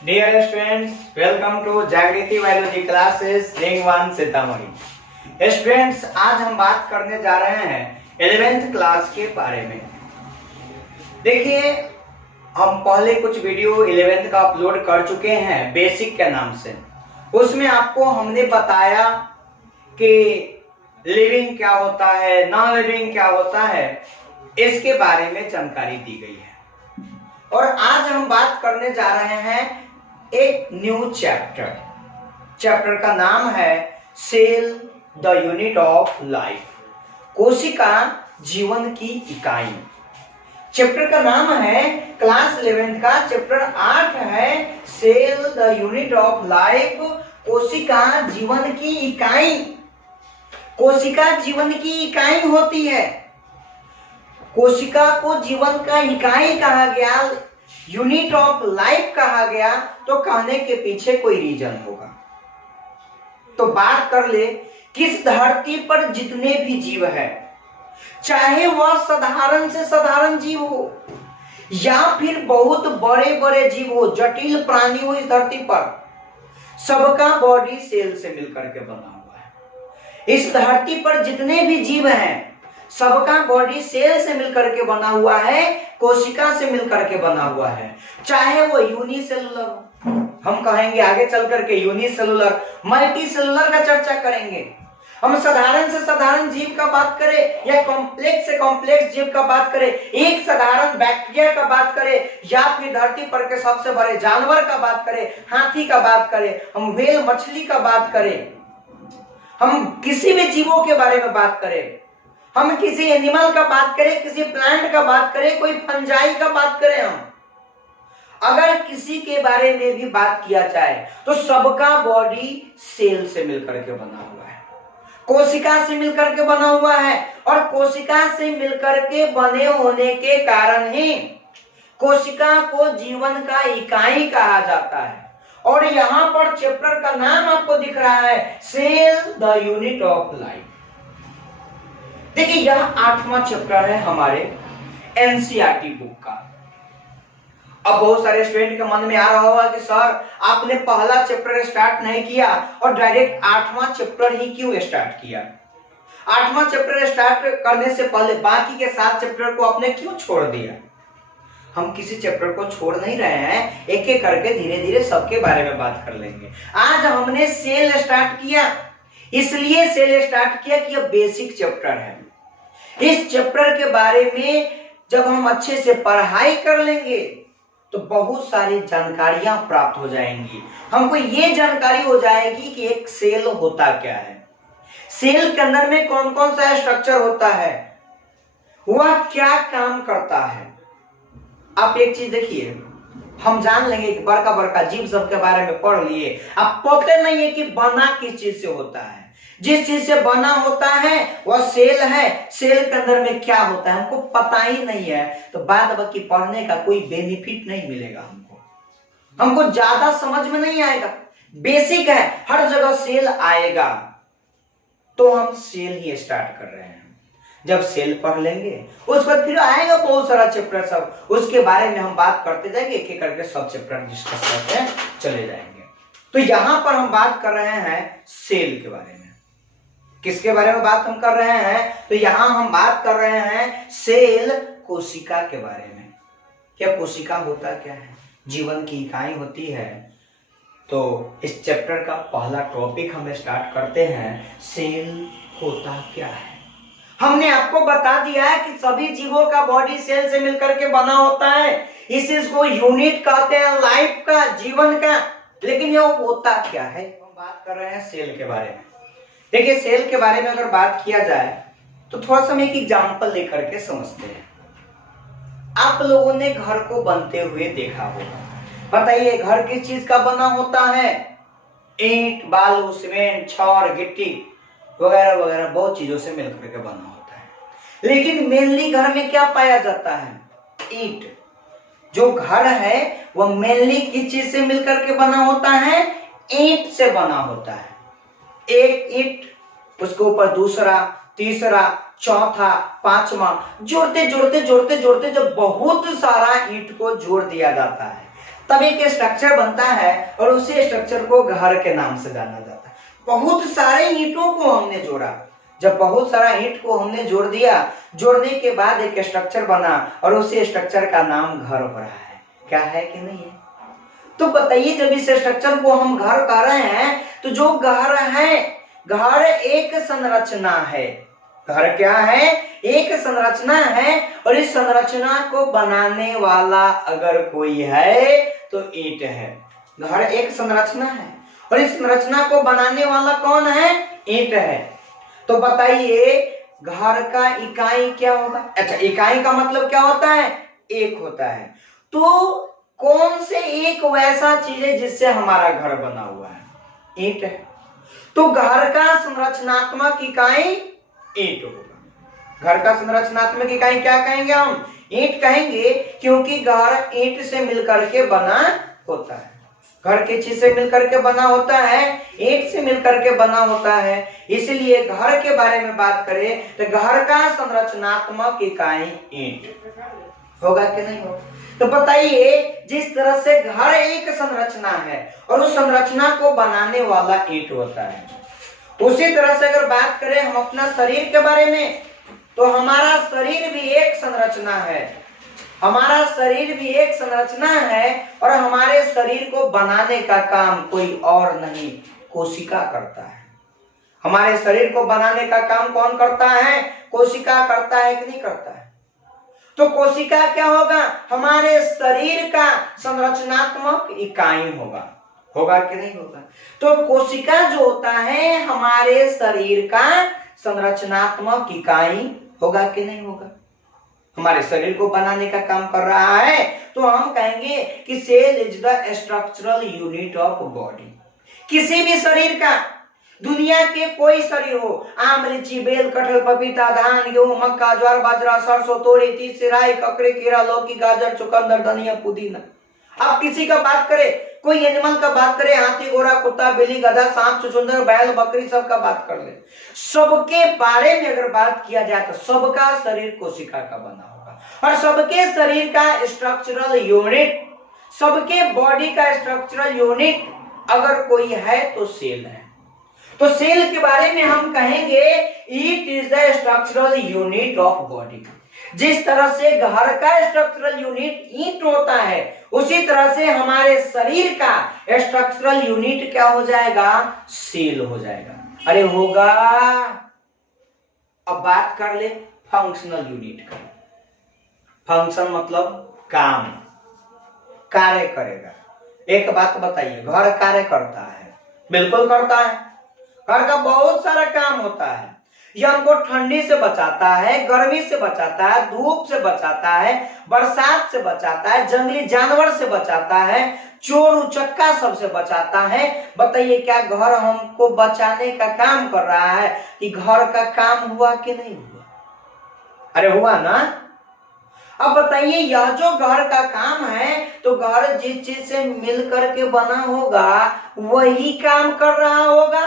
Dear students, welcome to जागृति biology classes ring 1 Sitamarhi. Students, आज हम बात करने जा रहे हैं 11th क्लास के बारे में। देखिए, हम पहले कुछ वीडियो 11th का अपलोड कर चुके हैं बेसिक के नाम से। उसमें आपको हमने बताया कि लिविंग क्या होता है, नॉन लिविंग क्या होता है, इसके बारे में जानकारी दी गई है। और आज हम बात करने जा रहे हैं एक न्यू चैप्टर का नाम है cell the unit of life, कोशिका जीवन की इकाई। चैप्टर का नाम है क्लास 11th का चैप्टर 8 है cell the unit of life, कोशिका जीवन की इकाई। कोशिका जीवन की इकाई होती है। कोशिका को जीवन का इकाई कहा गया, यूनिट ऑफ लाइफ कहा गया, तो कहने के पीछे कोई रीजन होगा। तो बात कर ले, किस धरती पर जितने भी जीव है, चाहे वह साधारण से साधारण जीव हो या फिर बहुत बड़े बड़े जीव हो, जटिल प्राणी हो, इस धरती पर सबका बॉडी सेल से मिलकर के बना हुआ है। इस धरती पर जितने भी जीव हैं, सबका बॉडी सेल से मिलकर के बना हुआ है, कोशिका से मिलकर के बना हुआ है। चाहे वो यूनिसेलुलर हो, हम कहेंगे आगे चल करके यूनिसेलुलर, मल्टी सेलुलर का चर्चा करेंगे। हम साधारण से साधारण जीव का बात करें या कॉम्प्लेक्स से कॉम्प्लेक्स जीव का बात करें, एक साधारण बैक्टीरिया का बात करें या फिर धरती पर के सबसे बड़े जानवर का बात करें, हाथी का बात करें, हम व्हेल मछली का बात करें, हम किसी भी जीवों के बारे में बात करें, हम किसी एनिमल का बात करें, किसी प्लांट का बात करें, कोई फंजाई का बात करें, हम अगर किसी के बारे में भी बात किया जाए तो सबका बॉडी सेल से मिलकर के बना हुआ है, कोशिका से मिलकर के बना हुआ है। और कोशिका से मिलकर के बने होने के कारण ही कोशिका को जीवन का इकाई कहा जाता है। और यहां पर चैप्टर का नाम आपको दिख रहा है cell the unit of life. देखिए, यह 8वां चैप्टर है हमारे एनसीईआरटी बुक का। अब बहुत सारे स्टूडेंट के मन में आ रहा होगा कि सर, आपने पहला चैप्टर स्टार्ट नहीं किया और डायरेक्ट 8वां चैप्टर ही क्यों स्टार्ट किया? 8वां चैप्टर स्टार्ट करने से पहले बाकी के 7 चैप्टर को आपने क्यों छोड़ दिया? हम किसी चैप्टर को छोड़ नहीं रहे हैं, एक एक करके धीरे धीरे सबके बारे में बात कर लेंगे। आज हमने सेल स्टार्ट किया, इसलिए सेल स्टार्ट किया कि यह बेसिक चैप्टर है। इस चैप्टर के बारे में जब हम अच्छे से पढ़ाई कर लेंगे तो बहुत सारी जानकारियां प्राप्त हो जाएंगी। हमको ये जानकारी हो जाएगी कि एक सेल होता क्या है, सेल के अंदर में कौन कौन सा स्ट्रक्चर होता है, वह क्या काम करता है। आप एक चीज देखिए, हम जान लेंगे कि बड़का बड़का जीव सब के बारे में पढ़ लिए, अब पता नहीं है कि बना किस चीज से होता है। जिस चीज से बना होता है वह सेल है, सेल के अंदर में क्या होता है हमको पता ही नहीं है, तो बाद बाकी पढ़ने का कोई बेनिफिट नहीं मिलेगा। हमको ज्यादा समझ में नहीं आएगा। बेसिक है, हर जगह सेल आएगा, तो हम सेल ही स्टार्ट कर रहे हैं। जब सेल पढ़ लेंगे उसके बाद फिर आएगा बहुत सारा चैप्टर, सब उसके बारे में हम बात करते जाएंगे, एक एक करके सब चैप्टर डिस्कस करते चले जाएंगे। तो यहां पर हम बात कर रहे हैं सेल के बारे में। किसके बारे में बात हम कर रहे हैं? तो यहां हम बात कर रहे हैं सेल, कोशिका के बारे में। क्या कोशिका होता क्या है? जीवन की इकाई होती है। तो इस चैप्टर का पहला टॉपिक हम स्टार्ट करते हैं, सेल होता क्या है। हमने आपको बता दिया है कि सभी जीवों का बॉडी सेल से मिलकर के बना होता है, इसको यूनिट कहते हैं लाइफ का, जीवन का। लेकिन यह होता क्या है? हम बात कर रहे हैं सेल के बारे में। देखिए, सेल के बारे में अगर बात किया जाए तो थोड़ा सा हम एक एग्जांपल लेकर के समझते हैं। आप लोगों ने घर को बनते हुए देखा होगा, बताइए घर किस चीज का बना होता है? ईंट, बालू, सीमेंट, छड़, गिट्टी वगैरह वगैरह बहुत चीजों से मिलकर के बना होता है। लेकिन मेनली घर में क्या पाया जाता है? ईंट। जो घर है वह मेनली किस चीज से मिलकर के बना होता है? ईंट से बना होता है। एक ईंट, उसके ऊपर दूसरा, तीसरा, चौथा, पांचवा, जोड़ते जोड़ते जोड़ते जोड़ते जब बहुत सारा ईंट को जोड़ दिया जाता है, तब एक स्ट्रक्चर बनता है और उसी स्ट्रक्चर को घर के नाम से जाना जाता है। बहुत सारे ईंटों को हमने जोड़ा, जब बहुत सारा ईंट को हमने जोड़ दिया, जोड़ने के बाद एक स्ट्रक्चर बना और उसी स्ट्रक्चर का नाम घर हो रहा है। क्या है कि नहीं है? तो बताइए, जब इस स्ट्रक्चर को हम घर कह रहे हैं तो जो घर है, घर एक संरचना है। घर क्या है? एक संरचना है, और इस संरचना को बनाने वाला अगर कोई है तो ईंट है। घर एक संरचना है और इस संरचना को बनाने वाला कौन है? ईंट है। तो बताइए, घर का इकाई क्या होगा? अच्छा, इकाई का मतलब क्या होता है? एक होता है। तो कौन से एक वैसा चीज है जिससे हमारा घर बना हुआ है? ईंट है। तो घर का संरचनात्मक इकाई ईंट होगा। घर का संरचनात्मक इकाई क्या कहेंगे हम? ईंट कहेंगे, क्योंकि घर ईंट से मिलकर के बना होता है। घर किस चीज से मिलकर के बना होता है? ईंट से मिलकर के बना होता है। इसलिए घर के बारे में बात करें तो घर का संरचनात्मक इकाई ईंट होगा कि नहीं होगा? तो बताइए, जिस तरह से घर एक संरचना है और उस संरचना को बनाने वाला ईंट होता है, उसी तरह से अगर बात करें हम अपना शरीर के बारे में, तो हमारा शरीर भी एक संरचना है। हमारा शरीर भी एक संरचना है और हमारे शरीर को बनाने का काम कोई और नहीं, कोशिका करता है। हमारे शरीर को बनाने का काम कौन करता है? कोशिका करता है कि नहीं करता है? तो कोशिका क्या होगा? हमारे शरीर का संरचनात्मक इकाई होगा। होगा कि नहीं होगा? तो कोशिका जो होता है हमारे शरीर का संरचनात्मक इकाई होगा कि नहीं होगा? हमारे शरीर को बनाने का काम कर रहा है, तो हम कहेंगे कि cell is the structural unit of body. किसी भी शरीर का, दुनिया के कोई शरीर हो, आम, लीची, बेल, कटहल, पपीता, धान, गेहूं, मक्का, ज्वार, बाजरा, सरसों, तोरी, तीसी, राई, ककड़ी, खीरा, लौकी, गाजर, चुकंदर, धनिया, पुदीना। अब किसी का बात करें, कोई एनिमल का बात करें, हाथी, घोड़ा, कुत्ता, बिल्ली, गधा, सांप, चुचुंदर, बैल, बकरी, सबका बात कर ले। सबके बारे में अगर बात किया जाए तो सबका शरीर कोशिका का बना होगा, और सबके शरीर का स्ट्रक्चरल यूनिट, सबके बॉडी का स्ट्रक्चरल यूनिट अगर कोई है तो सेल है। तो सेल के बारे में हम कहेंगे it is the structural unit of body. जिस तरह से घर का स्ट्रक्चरल यूनिट ईंट होता है, उसी तरह से हमारे शरीर का स्ट्रक्चरल यूनिट क्या हो जाएगा? सेल हो जाएगा। अरे होगा। अब बात कर ले फंक्शनल यूनिट का। फंक्शन मतलब काम, कार्य करेगा। एक बात बताइए, घर कार्य करता है? बिल्कुल करता है। घर का बहुत सारा काम होता है। यह हमको ठंडी से बचाता है, गर्मी से बचाता है, धूप से बचाता है, बरसात से बचाता है, जंगली जानवर से बचाता है, चोर उचक्का सबसे बचाता है। बताइए, क्या घर हमको बचाने का काम कर रहा है कि घर का काम हुआ कि नहीं हुआ? अरे हुआ ना। अब बताइए, यह जो घर का काम है, तो घर जिस चीज से मिल करके बना होगा वही काम कर रहा होगा।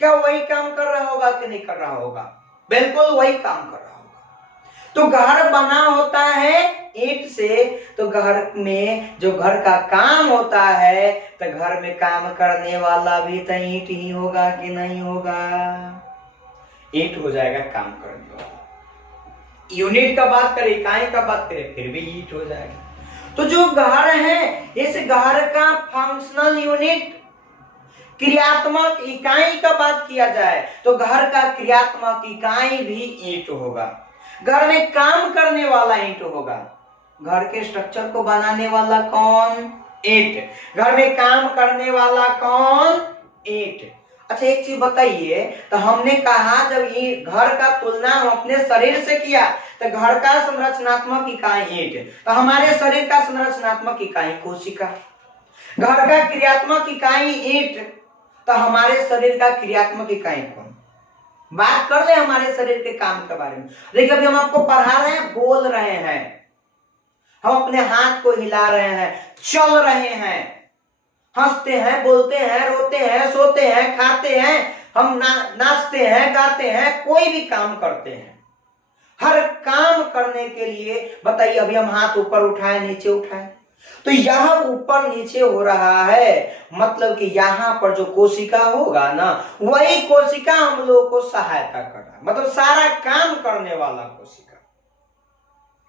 क्या वही काम कर रहा होगा कि नहीं कर रहा होगा? बिल्कुल वही काम कर रहा होगा। तो घर बना होता है ईंट से, तो घर में जो घर का काम होता है, तो घर में काम करने वाला भी तो ईंट ही होगा कि नहीं होगा? ईंट हो जाएगा काम करने वाला। यूनिट का बात करें, इकाई का बात करें, फिर भी ईंट हो जाएगा। तो जो घर है, इस घर का फंक्शनल यूनिट, क्रियात्मक इकाई का बात किया जाए तो घर का क्रियात्मक इकाई भी ईंट होगा। घर में काम करने वाला ईंट होगा। घर के स्ट्रक्चर को बनाने वाला कौन? ईंट। घर में काम करने वाला कौन? ईंट। अच्छा, एक चीज बताइए, तो हमने कहा जब ये घर का तुलना हम अपने शरीर से किया तो घर का संरचनात्मक इकाई ईंट, तो हमारे शरीर का संरचनात्मक इकाई कोशिका। घर का क्रियात्मक इकाई ईंट, तो हमारे शरीर का क्रियात्मक इकाई कौन? बात कर ले हमारे शरीर के काम के बारे में। देखिए, अभी हम आपको पढ़ा रहे हैं, बोल रहे हैं, हम अपने हाथ को हिला रहे हैं, चल रहे हैं, हंसते हैं, बोलते हैं, रोते हैं, सोते हैं, खाते हैं, हम नाचते हैं, गाते हैं, कोई भी काम करते हैं। हर काम करने के लिए बताइए, अभी हम हाथ ऊपर उठाए, नीचे उठाए, तो यह ऊपर नीचे हो रहा है, मतलब कि यहाँ पर जो कोशिका होगा ना, वही कोशिका हम लोगों को सहायता कर रहा है, मतलब सारा काम करने वाला कोशिका।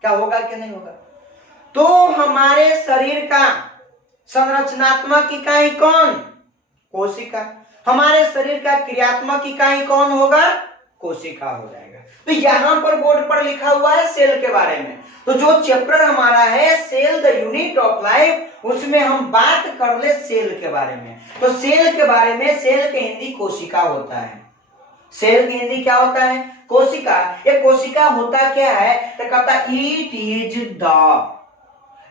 क्या होगा कि नहीं होगा? तो हमारे शरीर का संरचनात्मक इकाई कौन? कोशिका। हमारे शरीर का क्रियात्मक इकाई कौन होगा? कोशिका हो जाएगा। तो यहां पर बोर्ड पर लिखा हुआ है सेल के बारे में। तो जो चैप्टर हमारा है cell the unit of life, उसमें हम बात कर ले सेल के बारे में। तो सेल के बारे में, सेल के हिंदी कोशिका होता है। सेल की हिंदी क्या होता है? कोशिका। ये कोशिका होता क्या है? तो कहता इट इज द,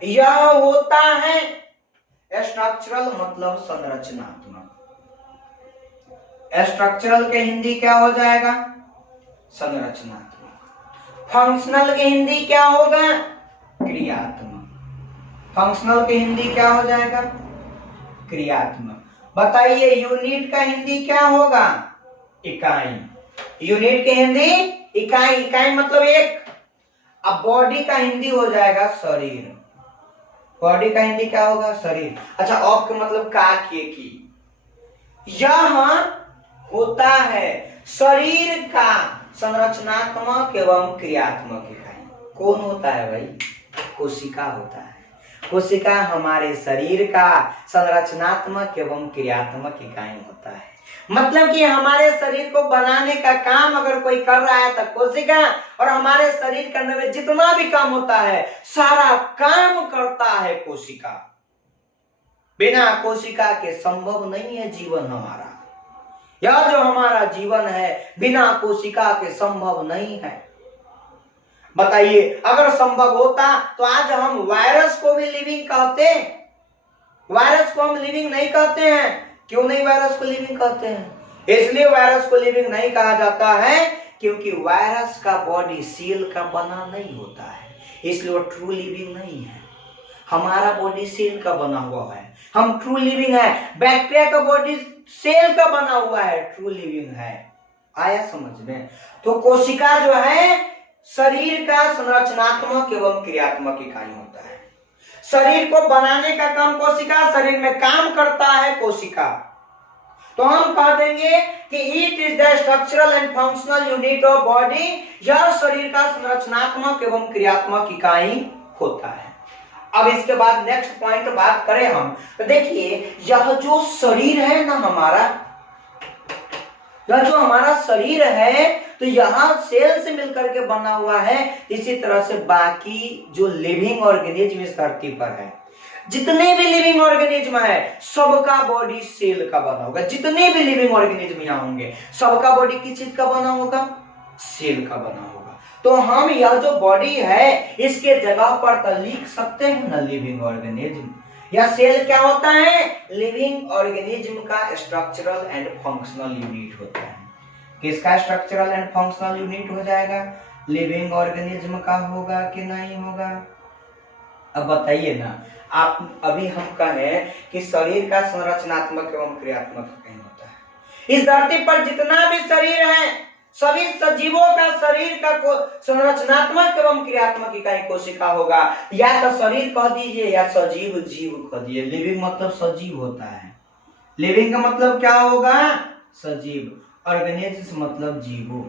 यह होता है स्ट्रक्चरल, मतलब संरचनात्मक। स्ट्रक्चरल के हिंदी क्या हो जाएगा? संरचनात्मक। फंक्शनल की हिंदी क्या होगा? क्रियात्मक। फंक्शनल की हिंदी क्या हो जाएगा? क्रियात्मक। बताइए यूनिट का हिंदी क्या होगा? इकाई। यूनिट की हिंदी इकाई। इकाई मतलब एक। अब बॉडी का हिंदी हो जाएगा शरीर। बॉडी का हिंदी क्या होगा? शरीर। अच्छा, ऑफ का मतलब का, की। यह होता है शरीर का संरचनात्मक एवं क्रियात्मक इकाई। कौन होता है भाई? कोशिका होता है। कोशिका हमारे शरीर का संरचनात्मक एवं क्रियात्मक इकाई होता है। मतलब कि हमारे शरीर को बनाने का काम अगर कोई कर रहा है तो कोशिका, और हमारे शरीर करने में जितना भी काम होता है सारा काम करता है कोशिका। बिना कोशिका के संभव नहीं है जीवन हमारा। यह जो हमारा जीवन है बिना कोशिका के संभव नहीं है। बताइए, अगर संभव होता तो आज हम वायरस को भी लिविंग कहते? वायरस को हम लिविंग नहीं कहते हैं। क्यों नहीं वायरस को लिविंग कहते हैं? इसलिए वायरस को लिविंग नहीं कहा जाता है क्योंकि वायरस का बॉडी सेल का बना नहीं होता है, इसलिए वो ट्रू लिविंग नहीं है। हमारा बॉडी सेल का बना हुआ है, हम ट्रू लिविंग है। बैक्टीरिया का बॉडी सेल का बना हुआ है, ट्रू लिविंग है। आया समझ में? तो कोशिका जो है शरीर का संरचनात्मक एवं क्रियात्मक इकाई होता है। शरीर को बनाने का काम कोशिका, शरीर में काम करता है कोशिका। तो हम कह देंगे कि it is the structural and functional unit of body. यह शरीर का संरचनात्मक एवं क्रियात्मक इकाई होता है। अब इसके बाद नेक्स्ट पॉइंट बात करें हम, तो देखिए यह जो शरीर है ना हमारा, यह जो हमारा शरीर है तो यहाँ सेल से मिलकर के बना हुआ है। इसी तरह से बाकी जो लिविंग ऑर्गेनिज्म इस धरती पर है, जितने भी लिविंग ऑर्गेनिज्म है सबका बॉडी सेल का बना होगा। जितने भी लिविंग ऑर्गेनिज्म यहाँ होंगे सबका बॉडी किस चीज का बना होगा? सेल का बना होगा। तो हम यह जो बॉडी है इसके जगह पर तो लिख सकते हैं ना लिविंग ऑर्गेनिज्म। यह सेल क्या होता है? लिविंग ऑर्गेनिज्म का स्ट्रक्चरल एंड फंक्शनल यूनिट होता है। किसका स्ट्रक्चरल एंड फंक्शनल यूनिट हो जाएगा? लिविंग ऑर्गेनिज्म का होगा कि नहीं होगा? अब बताइए ना आप। अभी हम कहें कि शरीर का संरचनात्मक एवं क्रियात्मक इकाई होता है। इस धरती पर जितना भी शरीर है सभी सजीवों का शरीर का संरचनात्मक एवं क्रियात्मक इकाई कोशिका होगा। या तो शरीर कह दीजिए या सजीव जीव कह दीजिए। लिविंग मतलब सजीव होता है। लिविंग का मतलब क्या होगा? सजीव। ऑर्गेनिज्म मतलब जीवों।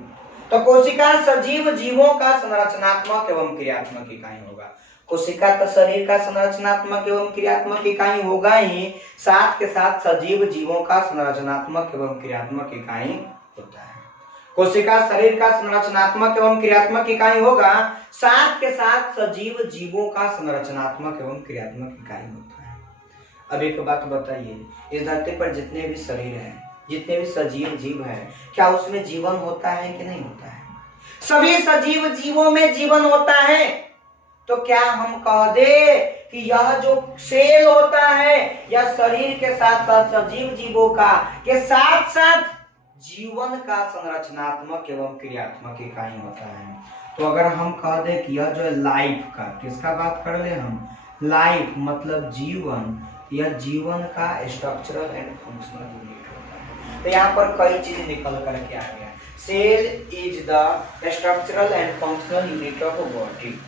तो कोशिका सजीव जीवों का संरचनात्मक एवं क्रियात्मक इकाई होगा। कोशिका तो शरीर का संरचनात्मक एवं क्रियात्मक इकाई होगा ही, साथ के साथ सजीव जीवों का संरचनात्मक एवं क्रियात्मक इकाई होता है। कोशिका शरीर का संरचनात्मक एवं क्रियात्मक इकाई होगा, साथ के साथ सजीव जीवों का संरचनात्मक एवं क्रियात्मक इकाई होता है। अब एक बात बताइए, इस धरती पर जितने भी शरीर है, जितने भी सजीव जीव है, क्या उसमें जीवन होता है कि नहीं होता है? सभी सजीव जीवों में जीवन होता है। तो क्या हम कह दे कि यह जो सेल होता है यह शरीर के साथ साथ सजीव जीवों का के साथ साथ जीवन का संरचनात्मक एवं क्रियात्मक इकाई होता है? तो अगर हम कह दे कि यह जो है लाइफ का, किसका बात कर ले हम? लाइफ मतलब जीवन, यह जीवन का स्ट्रक्चरल एंड फंक्शनल यूनिट होता है। तो यहाँ पर कई चीजें निकल करके आ गया। Cell is the structural and functional unit of body.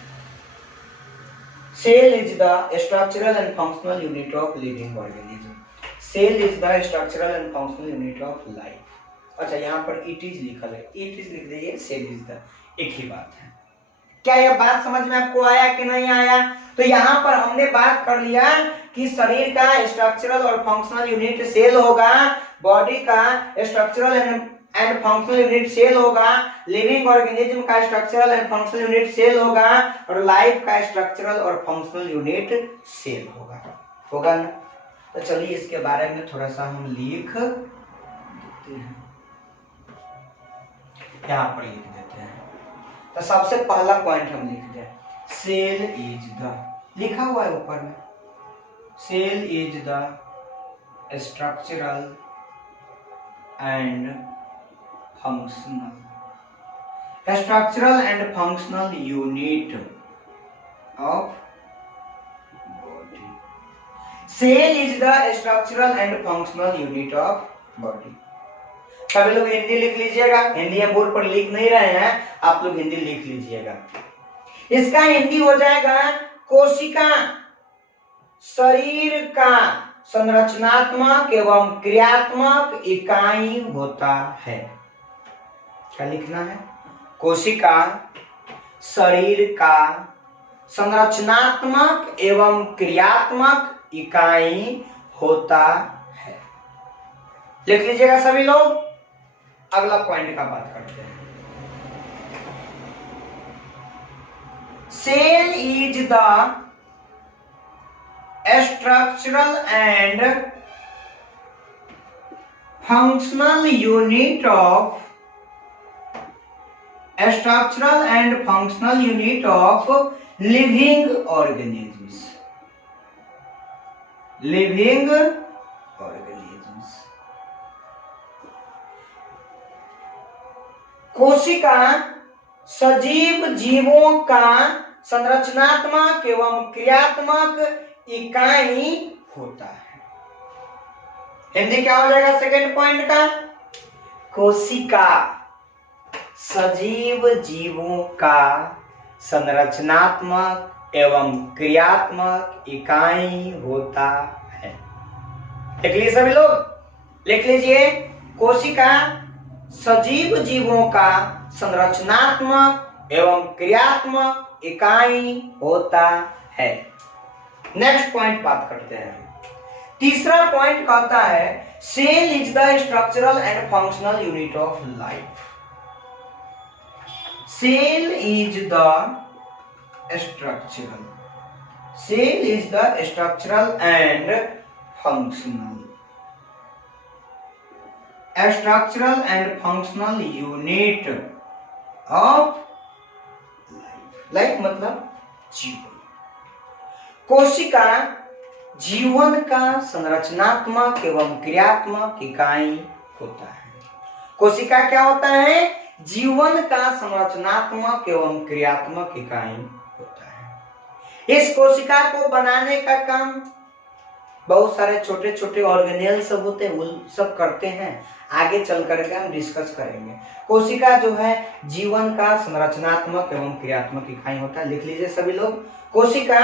Cell is the structural and functional unit of living organism. Cell is the structural and functional unit of life. अच्छा यहाँ पर it is लिखा है, it is लिख दीजिए, cell is the, एक ही बात है। क्या यह बात समझ में आपको आया कि नहीं आया? तो यहाँ पर हमने बात कर लिया कि शरीर का स्ट्रक्चरल और फंक्शनल यूनिट सेल होगा, बॉडी का structural and functional unit cell होगा, लिविंग ऑर्गेनिज्म का structural and functional unit cell होगा, और लाइफ का स्ट्रक्चरल और फंक्शनल यूनिट सेल होगा ना? तो चलिए इसके बारे में थोड़ा सा हम लिख देते हैं, यहाँ पर लिख देते हैं। तो सबसे पहला पॉइंट हम लिख दें, सेल इज द, लिखा हुआ है ऊपर में, cell is the structural and structural and functional unit of body. Cell is the structural and functional unit of body. सभी लोग हिंदी लिख लीजिएगा, हिंदी हम बोर्ड पर लिख नहीं रहे हैं, आप लोग हिंदी लिख लीजिएगा। इसका हिंदी हो जाएगा, कोशिका शरीर का संरचनात्मक एवं क्रियात्मक इकाई होता है। क्या लिखना है? कोशिका शरीर का संरचनात्मक एवं क्रियात्मक इकाई होता है। लिख लीजिएगा सभी लोग। अगला पॉइंट का बात करते हैं। Cell is the structural and functional unit of living organisms. कोशिका सजीव जीवों का संरचनात्मक एवं क्रियात्मक इकाई होता है। हिंदी क्या हो जाएगा सेकंड पॉइंट का? कोशिका सजीव जीवों का संरचनात्मक एवं क्रियात्मक इकाई होता है। लिख लीजिए सभी लोग, लिख लीजिए, कोशिका सजीव जीवों का संरचनात्मक एवं क्रियात्मक इकाई होता है। नेक्स्ट पॉइंट बात करते हैं। तीसरा पॉइंट कहता है, cell is the structural and functional unit of life. Cell is the structural. Cell is the structural and functional. A structural and functional unit of life. Life मतलब जीवन। कोशिका जीवन का संरचनात्मक एवं क्रियात्मक इकाई होता है। कोशिका क्या होता है? जीवन का संरचनात्मक एवं क्रियात्मक इकाई होता है। इस कोशिका को बनाने का काम बहुत सारे छोटे छोटे ऑर्गेनेल सब होते हैं, वो सब करते हैं। आगे चल करके हम डिस्कस करेंगे। कोशिका जो है जीवन का संरचनात्मक एवं क्रियात्मक इकाई होता है। लिख लीजिए सभी लोग, कोशिका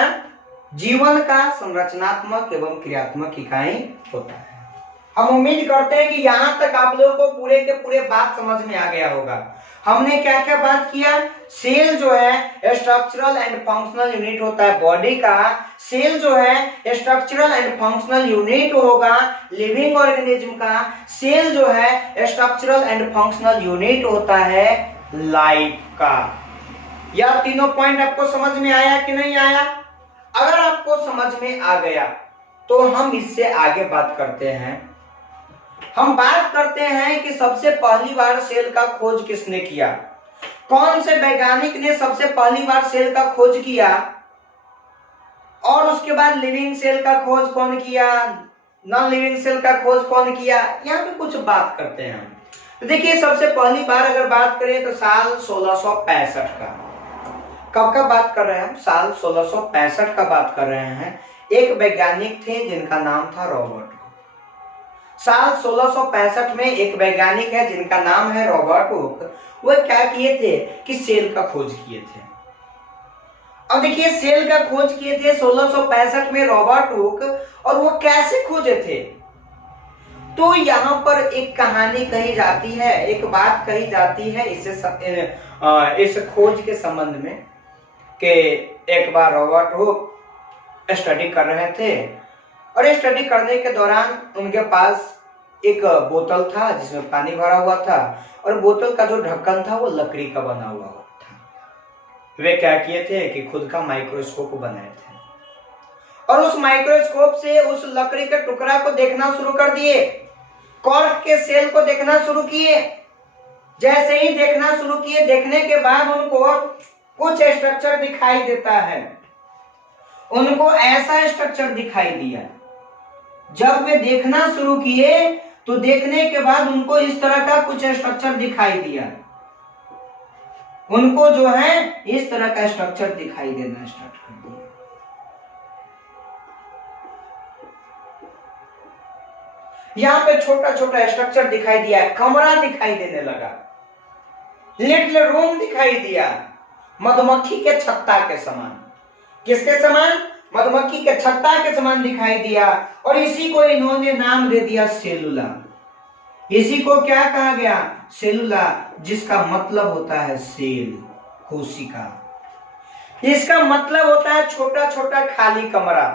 जीवन का संरचनात्मक एवं क्रियात्मक इकाई होता है। हम उम्मीद करते हैं कि यहाँ तक आप लोगों को पूरे के पूरे बात समझ में आ गया होगा। हमने क्या क्या बात किया? सेल जो है स्ट्रक्चरल एंड फंक्शनल यूनिट होता है बॉडी का। सेल जो है स्ट्रक्चरल एंड फंक्शनल यूनिट होगा लिविंग ऑर्गेनिज्म का। सेल जो है स्ट्रक्चरल एंड फंक्शनल यूनिट होता है लाइफ का। यह तीनों पॉइंट आपको समझ में आया कि नहीं आया? अगर आपको समझ में आ गया तो हम इससे आगे बात करते हैं। हम बात करते हैं कि सबसे पहली बार सेल का खोज किसने किया? कौन से वैज्ञानिक ने सबसे पहली बार सेल का खोज किया? और उसके बाद लिविंग सेल का खोज कौन किया? नॉन लिविंग सेल का खोज कौन किया? यहाँ पे कुछ बात करते हैं। तो देखिए, सबसे पहली बार अगर बात करें तो साल 1665 का। कब का बात कर रहे हैं? साल 1665 का बात कर रहे हैं। एक वैज्ञानिक थे जिनका नाम था रॉबर्ट। साल 1665 में एक वैज्ञानिक है जिनका नाम है रॉबर्ट हुक। वह क्या किए थे कि सेल का खोज किए थे। अब देखिए सेल का खोज किए थे 1665 में रॉबर्ट हुक, और वो कैसे खोजे थे? तो यहाँ पर एक कहानी कही जाती है, एक बात कही जाती है इस खोज के संबंध में कि एक बार रॉबर्ट हुक स्टडी कर रहे थे, और स्टडी करने के दौरान उनके पास एक बोतल था जिसमें पानी भरा हुआ था, और बोतल का जो ढक्कन था वो लकड़ी का बना हुआ था। वे क्या किए थे कि खुद का माइक्रोस्कोप बनाए थे, और उस माइक्रोस्कोप से उस लकड़ी के टुकड़ा को देखना शुरू कर दिए, कॉर्क के सेल को देखना शुरू किए। जैसे ही देखना शुरू किए, देखने के बाद उनको कुछ स्ट्रक्चर दिखाई देता है। उनको ऐसा स्ट्रक्चर दिखाई दिया, जब वे देखना शुरू किए तो देखने के बाद उनको इस तरह का कुछ स्ट्रक्चर दिखाई दिया। उनको जो है इस तरह का स्ट्रक्चर दिखाई देना स्टार्ट कर दिया। यहां पे छोटा छोटा स्ट्रक्चर दिखाई दिया, कमरा दिखाई देने लगा, लिटिल रूम दिखाई दिया, मधुमक्खी के छत्ता के समान। किसके समान? मधुमक्खी के छत्ता के समान दिखाई दिया, और इसी को इन्होंने नाम दे दिया सेलुला। इसी को क्या कहा गया? सेलुला, जिसका मतलब होता है सेल, कोशिका। इसका मतलब होता है छोटा छोटा खाली कमरा।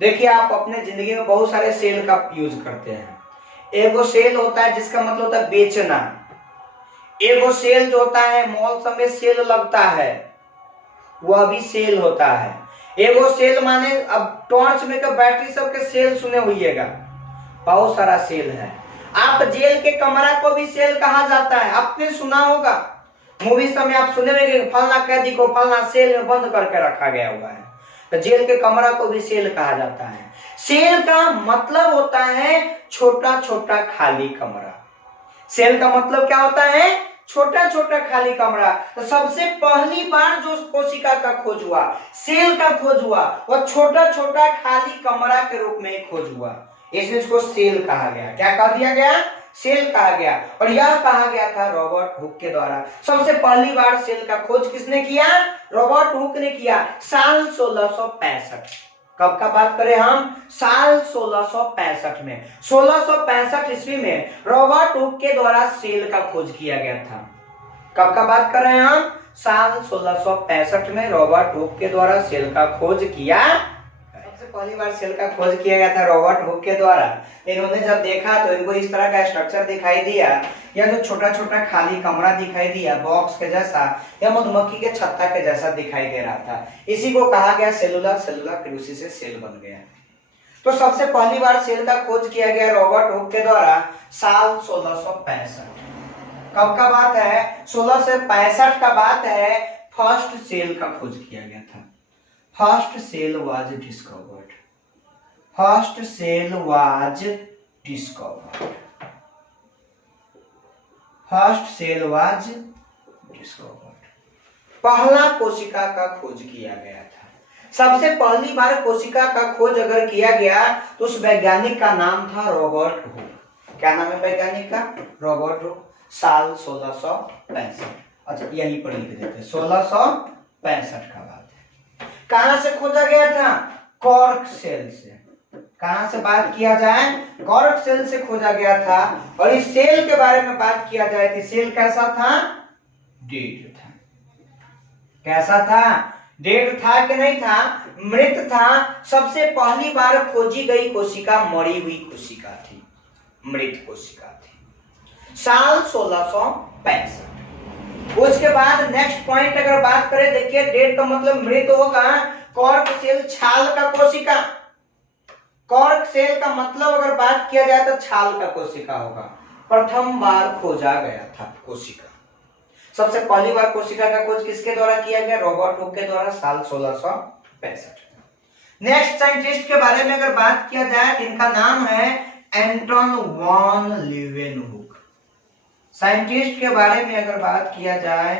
देखिए आप अपने जिंदगी में बहुत सारे सेल का यूज करते हैं। एगो सेल होता है जिसका मतलब होता है बेचना। एगो सेल जो होता है मॉल सब में सेल लगता है, वह भी सेल होता है। एगो सेल माने अब टॉर्च में का बैटरी सबके सेल सुने होइएगा, बहुत सारा सेल है। आप जेल के कमरा को भी सेल कहा जाता है, आपने सुना होगा मूवी सब में, आप सुने होंगे फलना कैदी को फलना सेल में बंद करके रखा गया हुआ है, तो जेल के कमरा को भी सेल कहा जाता है। सेल का मतलब होता है छोटा छोटा खाली कमरा। सेल का मतलब क्या होता है? छोटा छोटा खाली कमरा। तो सबसे पहली बार जो कोशिका का खोज हुआ, सेल का खोज हुआ, वह छोटा छोटा खाली कमरा के रूप में खोज हुआ, इसलिए इसको सेल कहा गया। क्या कह दिया गया? सेल कहा गया। और यह कहा गया था रॉबर्ट हुक के द्वारा। सबसे पहली बार सेल का खोज किसने किया? रॉबर्ट हुक ने किया, साल 1665। कब का बात करें हम? साल 1665 में। 1665 ईस्वी में रॉबर्ट हुक के द्वारा सेल का खोज किया गया था। कब का बात कर रहे हैं हम? साल 1665 में रॉबर्ट हुक के द्वारा सेल का खोज किया। सबसे पहली बार सेल का खोज किया गया था रॉबर्ट हुक के द्वारा। इन्होंने जब देखा तो इनको इस तरह का स्ट्रक्चर दिखाई दिया, या जो छोटा छोटा खाली कमरा दिखाई दिया बॉक्स के जैसा, या मधुमक्खी के छत्ता के जैसा दिखाई दे रहा था। इसी को कहा गया सेलुला। सेलुला फिर उसी से सेल बन गया। तो सबसे पहली बार सेल का खोज किया गया रॉबर्ट हुक के द्वारा साल 1665। कब का बात है? 1665 का बात है। फर्स्ट सेल का खोज किया गया था। First cell was discovered. First cell was discovered. First cell was discovered. पहला कोशिका का खोज किया गया था। सबसे पहली बार कोशिका का खोज अगर किया गया तो उस वैज्ञानिक का नाम था रॉबर्ट हुक। क्या नाम है वैज्ञानिक का? Robert Hooke. साल 1665। अच्छा यहीं पर लिख देते, 1665 का बात है। कहां से खोजा गया था? कॉर्क सेल से। कहां से बात किया जाए? कॉर्क सेल से खोजा गया था। और इस सेल के बारे में बात किया जाए तो सेल कैसा था? डेड था। कैसा था? डेड था कि नहीं था? मृत था। सबसे पहली बार खोजी गई कोशिका मरी हुई कोशिका थी, मृत कोशिका थी। साल 1665। उसके बाद नेक्स्ट पॉइंट अगर बात करें, देखिए डेड का मतलब मृत होगा। कॉर्क सेल छाल का कोशिका। कॉर्क सेल का मतलब अगर बात किया जाए तो छाल का कोशिका होगा। प्रथम बार खोजा गया था कोशिका। सबसे पहली बार कोशिका का खोज किसके द्वारा किया गया? रॉबर्ट हुक के द्वारा साल 1665। नेक्स्ट साइंटिस्ट के बारे में अगर बात किया जाए तो इनका नाम है एंटन वॉन लीवेनहुक। साइंटिस्ट के बारे में अगर बात किया जाए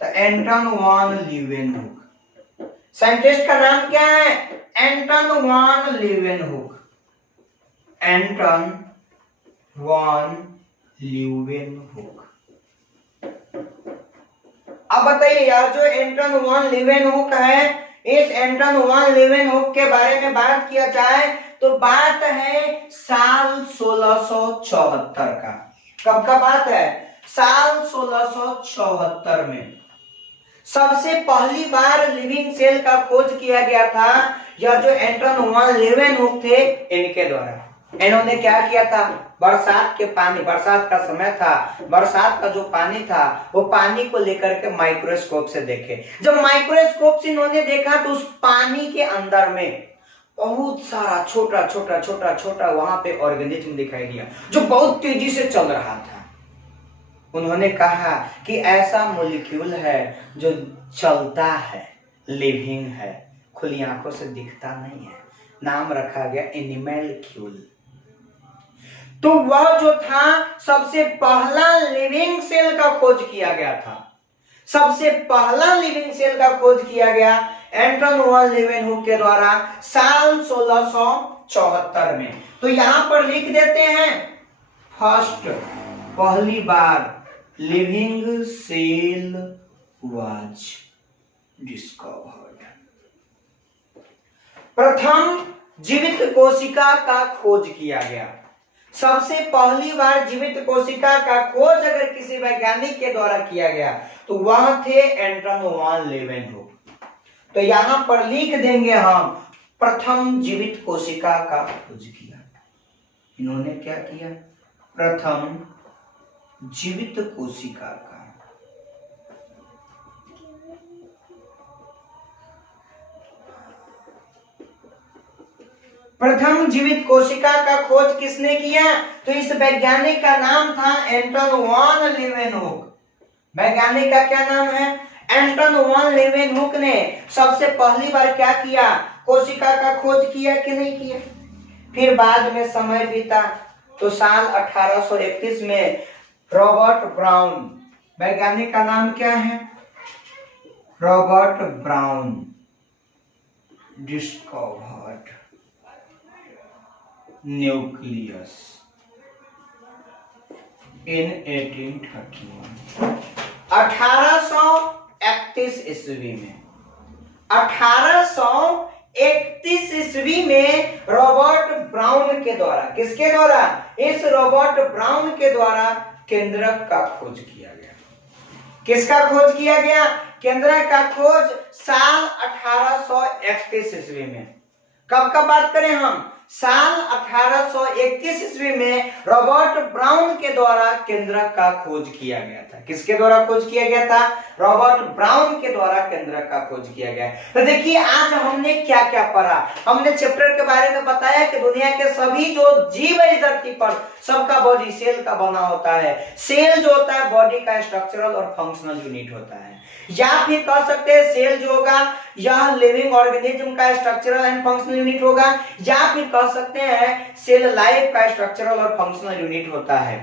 तो एंटन वॉन लीवेनहुक। साइंटिस्ट का नाम क्या है? एंटन वॉन लीवेनहुक। एंटन वॉन लीवेनहुक। अब बताइए यार, जो एंटन वॉन लीवेनहुक है, इस एंटन वन लीवेनहुक के बारे में बात किया जाए तो बात है साल 1674 का। कब का बात है? साल 1674 में सबसे पहली बार लिविंग सेल का खोज किया गया था। यह जो एंटन वन लीवेनहुक थे इनके द्वारा। इन्होंने क्या किया था? बरसात के पानी, बरसात का समय था, बरसात का जो पानी था वो पानी को लेकर के माइक्रोस्कोप से देखे। जब माइक्रोस्कोप से इन्होंने देखा तो उस पानी के अंदर में बहुत सारा छोटा छोटा छोटा छोटा वहां पे ऑर्गेनिज्म दिखाई दिया जो बहुत तेजी से चल रहा था। उन्होंने कहा कि ऐसा मॉलिक्यूल है जो चलता है, लिविंग है, खुली आंखों से दिखता नहीं है। नाम रखा गया एनिमैल्क्यूल। तो वह जो था सबसे पहला लिविंग सेल का खोज किया गया था। सबसे पहला लिविंग सेल का खोज किया गया एंटन वन लीवेनहुक के द्वारा साल 1674 में। तो यहां पर लिख देते हैं फर्स्ट, पहली बार लिविंग सेल वाज डिस्कवर्ड। प्रथम जीवित कोशिका का खोज किया गया। सबसे पहली बार जीवित कोशिका का खोज अगर किसी वैज्ञानिक के द्वारा किया गया तो वह थे एंटन वन लीवेनहुक। तो यहां पर लिख देंगे हम प्रथम जीवित कोशिका का खोज किया। इन्होंने क्या किया? प्रथम जीवित कोशिका का। प्रथम जीवित कोशिका का खोज किसने किया? तो इस वैज्ञानिक का नाम था एंटन वन लीवेनहुक। वैज्ञानिक का क्या नाम है? एंटन वन लीवेनहुक ने सबसे पहली बार क्या किया? कोशिका का खोज किया कि नहीं किया? फिर बाद में समय बीता तो साल 1831 में रॉबर्ट ब्राउन, वैज्ञानिक का नाम क्या है? Robert brown discovered nucleus in 1831। 1831 ईस्वी में 1831 ईस्वी में रॉबर्ट ब्राउन के द्वारा, किसके द्वारा? इस रॉबर्ट ब्राउन के द्वारा केंद्रक का खोज किया गया। किसका खोज किया गया? केंद्रक का खोज साल 1831 ईस्वी में। कब का बात करें हम? साल 1831 ईस्वी में रॉबर्ट ब्राउन के द्वारा केंद्रक का खोज किया गया था। किसके द्वारा खोज किया गया था? रॉबर्ट ब्राउन के द्वारा केंद्रक का खोज किया गया। तो देखिए आज हमने क्या क्या पढ़ा। हमने चैप्टर के बारे में बताया कि दुनिया के सभी जो जीव है इस धरती पर सबका बॉडी सेल का बना होता है। सेल जो होता है बॉडी का स्ट्रक्चरल और फंक्शनल यूनिट होता है, या फिर कह सकते हैं सेल जो होगा यह लिविंग ऑर्गेनिज्म का स्ट्रक्चरल एंड फंक्शनल यूनिट होगा, या फिर कह सकते हैं सेल लाइफ का स्ट्रक्चरल और फंक्शनल यूनिट होता है।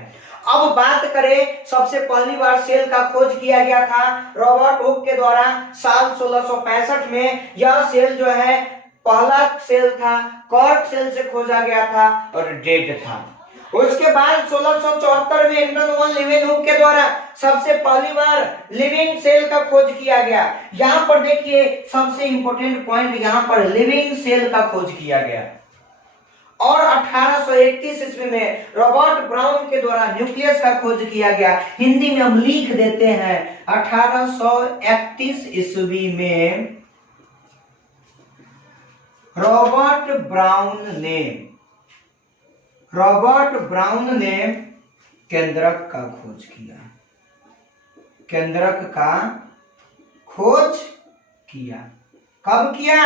अब बात करें सबसे पहली बार सेल का खोज किया गया था रॉबर्ट हुक के द्वारा साल 1665 में। यह सेल जो है पहला सेल था, कॉर्क सेल से खोजा गया था और डेड था। उसके बाद 1674 में एंटन वन लीवेनहुक के द्वारा सबसे पहली बार लिविंग सेल का खोज किया गया। यहाँ पर देखिए सबसे इंपॉर्टेंट पॉइंट, यहाँ पर लिविंग सेल का खोज किया गया। और 1831 ईस्वी में रॉबर्ट ब्राउन के द्वारा न्यूक्लियस का खोज किया गया। हिंदी में हम लिख देते हैं 1831 ईस्वी में रॉबर्ट ब्राउन ने केंद्रक का खोज किया। केंद्रक का खोज किया। कब किया?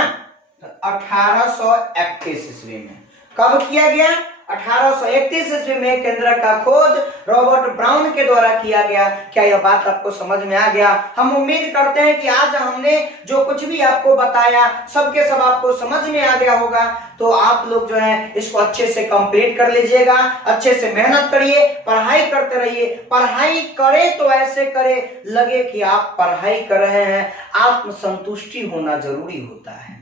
1831 ईस्वी में। कब किया गया? 1831 ईस्वी में केंद्रक का खोज रॉबर्ट ब्राउन के द्वारा किया गया। क्या यह बात आपको समझ में आ गया? हम उम्मीद करते हैं कि आज हमने जो कुछ भी आपको बताया सबके सब आपको समझ में आ गया होगा। तो आप लोग जो है इसको अच्छे से कंप्लीट कर लीजिएगा, अच्छे से मेहनत करिए, पढ़ाई करते रहिए। पढ़ाई करें तो ऐसे करें लगे कि आप पढ़ाई कर रहे हैं। आत्मसंतुष्टि होना जरूरी होता है।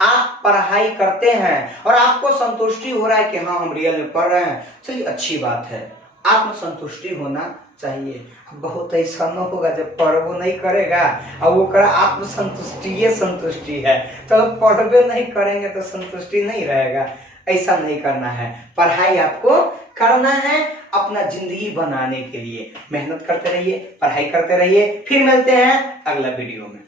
आप पढ़ाई करते हैं और आपको संतुष्टि हो रहा है कि हाँ हम रियल में पढ़ रहे हैं, चलिए अच्छी बात है। आत्मसंतुष्टि होना चाहिए। बहुत ऐसा न होगा जब पढ़बो नहीं करेगा और वो कर आत्मसंतुष्टि संतुष्टि है, तो पढ़बे नहीं करेंगे तो संतुष्टि नहीं रहेगा। ऐसा नहीं करना है, पढ़ाई आपको करना है अपना जिंदगी बनाने के लिए। मेहनत करते रहिए, पढ़ाई करते रहिए। फिर मिलते हैं अगला वीडियो में।